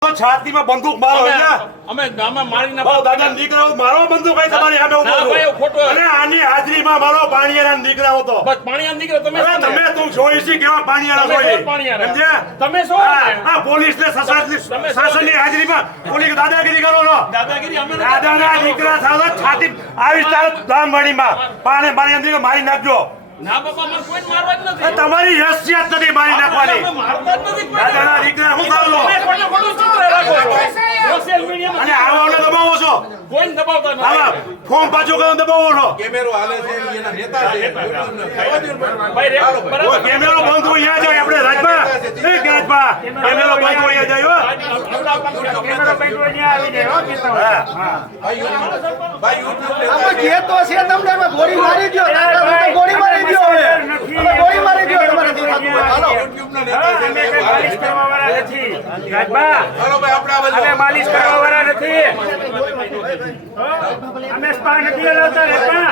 છાતી માં બંદૂક મારો અમે ગામમાં મારી ના દાદા દીકરાઓ મારો બંદૂક ભાઈ તમારી સામે ઉભો ખોટો અને આની હાજરીમાં મારો પાણીયાના દીકરાઓ તો બસ પાણીયાના દીકરા તમે તું જોઈ છે કેવા પાણીયાના કોઈ સમજ્યા તમે શું આ પોલીસ ને શાસનની હાજરીમાં પોલીસ દાદાગીરી કરો છો દાદાગીરી અમે દાદાના દીકરા થાવ છાતી આવી તાર ધામવાડીમાં પાણી અંદર મારી નાખજો ના બાપા મને કોઈ મારવા જ નથી તમારી હેસિયત નથી મારી નાખવાની દાદાના દીકરા હું કરો સોશિયલ મીડિયા અને આવાને દબાવો છો કોઈ દબાવતા નથી આવા ફોર્મ પાછો કરો દબાવો છો કેમેરો હાલે છે એના નેતા છે ભાઈ ઓ કેમેરો બંધ હોય અહીંયા જાય આપણે રાજભા એ રાજભા કેમેરો બંધ હોય અહીંયા જાય કેમેરો બંધ હોય અહીંયા આવી જાય હો કેતો હા ભાઈ યુટ્યુબ અમે જે તો છે તમને અમે ગોળી મારી દો ગોળી મારી દો હવે અમે ગોળી મારી દો તમારે દેખાતું હાલો યુટ્યુબ ના નેતા છે અમે કઈ માલિશ કરવા વાળા નથી રાજભા હાલો ભાઈ આપણે આ બાજુ અમે માલિશ કરવા વાળા નથી અમે સ્પા નથી હલાવતા રાજભા